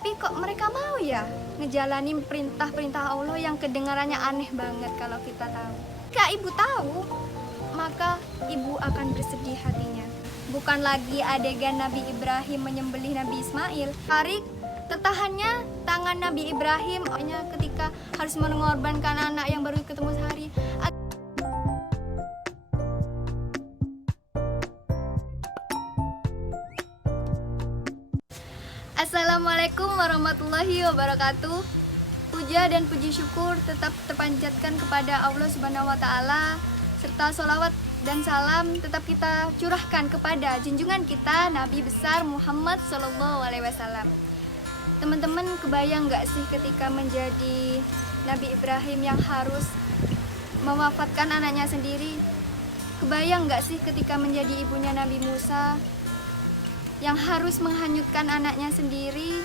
Tapi kok mereka mau ya ngejalanin perintah-perintah Allah yang kedengarannya aneh banget kalau kita tahu. Jika ibu tahu, maka ibu akan bersedih hatinya. Bukan lagi adegan Nabi Ibrahim menyembelih Nabi Ismail. Tarik tetahannya tangan Nabi Ibrahim ketika harus mengorbankan anak yang baru ketemu sehari. Assalamualaikum warahmatullahi wabarakatuh. Puja dan puji syukur tetap terpanjatkan kepada Allah Subhanahu wa taala, serta sholawat dan salam tetap kita curahkan kepada junjungan kita Nabi besar Muhammad Sallallahu Alaihi Wasallam. Teman-teman, kebayang gak sih ketika menjadi Nabi Ibrahim yang harus mewafatkan anaknya sendiri? Kebayang gak sih ketika menjadi ibunya Nabi Musa yang harus menghanyutkan anaknya sendiri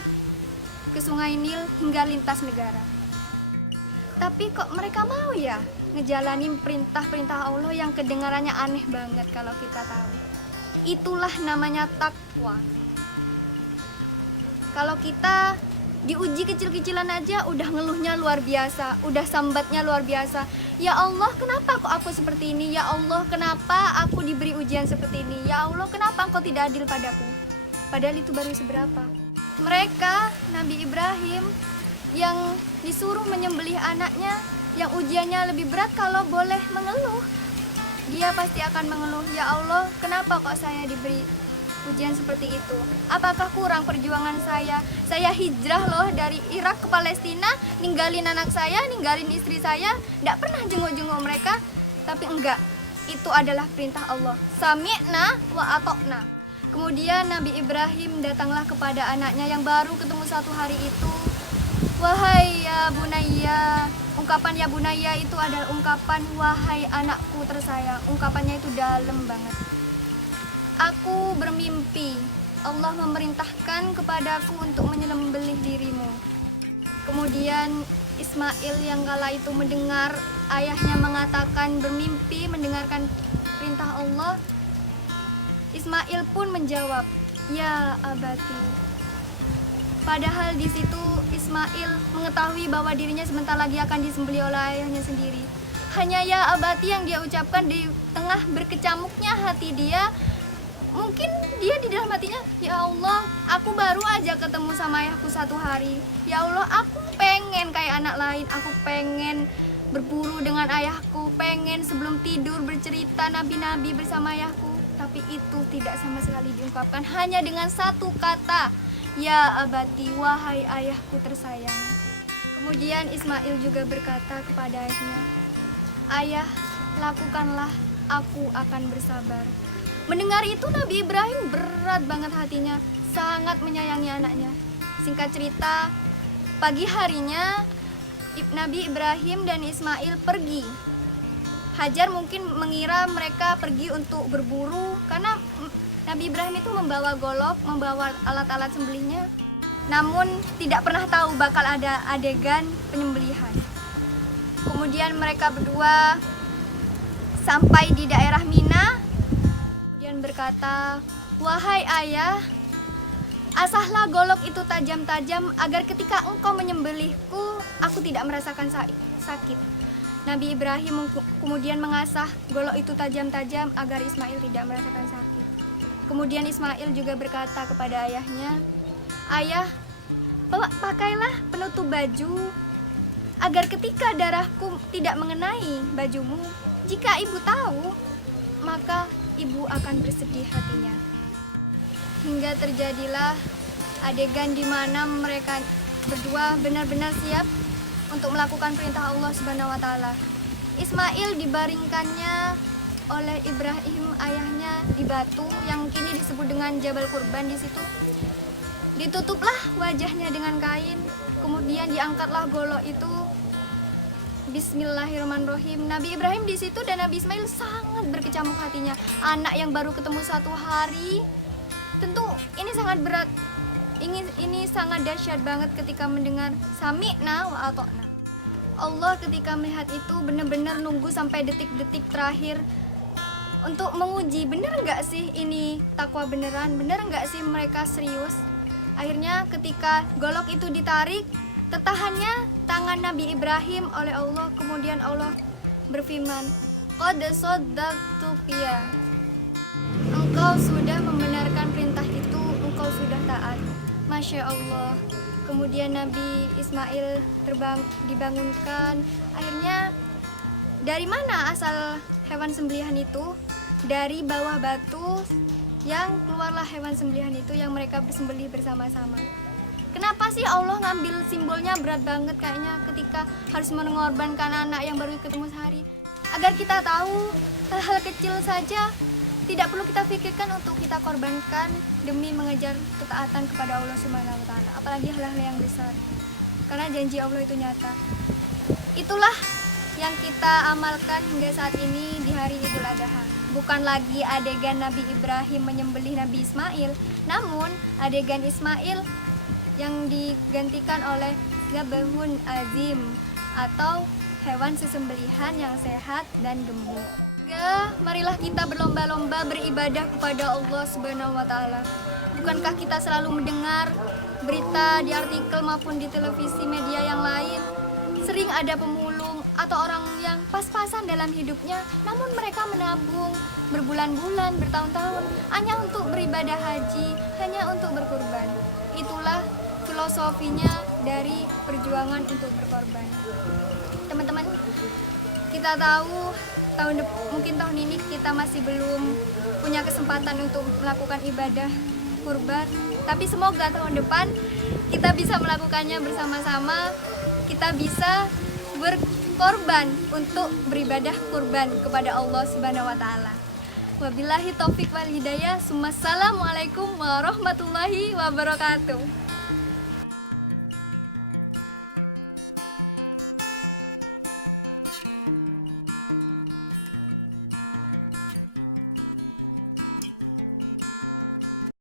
ke sungai Nil hingga lintas negara? Tapi kok mereka mau ya ngejalanin perintah-perintah Allah yang kedengarannya aneh banget kalau kita tahu. Itulah namanya takwa. Kalau kita diuji kecil-kecilan aja udah ngeluhnya luar biasa, udah sambatnya luar biasa. Ya Allah, kenapa kok aku seperti ini? Ya Allah, kenapa aku diberi ujian seperti ini? Ya Allah, kenapa Engkau tidak adil padaku? Padahal itu baru seberapa. Mereka, Nabi Ibrahim yang disuruh menyembelih anaknya, yang ujiannya lebih berat, kalau boleh mengeluh, dia pasti akan mengeluh. Ya Allah, kenapa kok saya diberi ujian seperti itu? Apakah kurang perjuangan saya? Saya hijrah loh dari Irak ke Palestina, ninggalin anak saya, ninggalin istri saya, tidak pernah jenguk-jenguk mereka. Tapi enggak, itu adalah perintah Allah. Sami'na wa atokna. Kemudian Nabi Ibrahim datanglah kepada anaknya yang baru ketemu satu hari itu. Wahai ya bunayya. Ungkapan ya bunayya itu adalah ungkapan wahai anakku tersayang. Ungkapannya itu dalam banget. Aku bermimpi Allah memerintahkan kepadaku untuk menyembelih dirimu. Kemudian Ismail yang kala itu mendengar ayahnya mengatakan bermimpi mendengarkan perintah Allah, Ismail pun menjawab, "Ya abati." Padahal di situ Ismail mengetahui bahwa dirinya sebentar lagi akan disembelih oleh ayahnya sendiri. Hanya ya abati yang dia ucapkan di tengah berkecamuknya hati dia. Mungkin dia di dalam hatinya, ya Allah, aku baru aja ketemu sama ayahku satu hari. Ya Allah, aku pengen kayak anak lain. Aku pengen berburu dengan ayahku, pengen sebelum tidur bercerita nabi-nabi bersama ayahku. Tapi itu tidak sama sekali diungkapkan, hanya dengan satu kata, ya abati, wahai ayahku tersayang. Kemudian Ismail juga berkata kepada ayahnya, ayah, lakukanlah, aku akan bersabar. Mendengar itu Nabi Ibrahim berat banget hatinya, sangat menyayangi anaknya. Singkat cerita, pagi harinya Nabi Ibrahim dan Ismail pergi. Hajar mungkin mengira mereka pergi untuk berburu karena Nabi Ibrahim itu membawa golok, membawa alat-alat sembelihnya. Namun tidak pernah tahu bakal ada adegan penyembelihan. Kemudian mereka berdua sampai di daerah Mina. Kemudian berkata, wahai ayah, asahlah golok itu tajam-tajam agar ketika engkau menyembelihku, aku tidak merasakan sakit. Nabi Ibrahim kemudian mengasah golok itu tajam-tajam agar Ismail tidak merasakan sakit. Kemudian Ismail juga berkata kepada ayahnya, ayah, pakailah penutup baju agar ketika darahku tidak mengenai bajumu. Jika ibu tahu, maka ibu akan bersedih hatinya. Hingga terjadilah adegan di mana mereka berdua benar-benar siap untuk melakukan perintah Allah Subhanahu wa taala. Ismail dibaringkannya oleh Ibrahim ayahnya di batu yang kini disebut dengan Jabal Kurban di situ. Ditutuplah wajahnya dengan kain, kemudian diangkatlah golok itu. Bismillahirrahmanirrahim. Nabi Ibrahim di situ dan Nabi Ismail sangat berkecamuk hatinya. Anak yang baru ketemu satu hari, tentu ini sangat berat. Ini sangat dahsyat banget ketika mendengar sami'na wa atokna. Allah ketika melihat itu benar-benar nunggu sampai detik-detik terakhir untuk menguji, bener nggak sih ini takwa beneran, bener nggak sih mereka serius. Akhirnya ketika golok itu ditarik, tertahannya tangan Nabi Ibrahim oleh Allah. Kemudian Allah berfirman, qad saddaqtuk ya, engkau sudah membenarkan perintah itu, engkau sudah taat. Masya Allah. Kemudian Nabi Ismail dibangunkan. Akhirnya dari mana asal hewan sembelihan itu? Dari bawah batu yang keluarlah hewan sembelihan itu yang mereka bersembelih bersama-sama. Kenapa sih Allah ngambil simbolnya berat banget kayaknya ketika harus mengorbankan anak yang baru ketemu sehari? Agar kita tahu hal-hal kecil saja tidak perlu kita pikirkan untuk kita korbankan demi mengejar ketaatan kepada Allah Subhanahu wa taala, apalagi hal-hal yang besar. Karena janji Allah itu nyata. Itulah yang kita amalkan hingga saat ini di hari Idul Adha. Bukan lagi adegan Nabi Ibrahim menyembelih Nabi Ismail, namun adegan Ismail yang digantikan oleh zabahun azim atau hewan sesembelihan yang sehat dan gemuk. Marilah kita berlomba-lomba beribadah kepada Allah Subhanahu wa taala. Bukankah kita selalu mendengar berita di artikel maupun di televisi media yang lain, sering ada pemulung atau orang yang pas-pasan dalam hidupnya, namun mereka menabung berbulan-bulan, bertahun-tahun hanya untuk beribadah haji, hanya untuk berkurban. Itulah filosofinya dari perjuangan untuk berkorban. Teman-teman, kita tahu mungkin tahun ini kita masih belum punya kesempatan untuk melakukan ibadah kurban, tapi semoga tahun depan kita bisa melakukannya bersama-sama. Kita bisa berkorban untuk beribadah kurban kepada Allah Subhanahu wa taala. Wabillahi taufik wal hidayah. Assalamualaikum warahmatullahi wabarakatuh.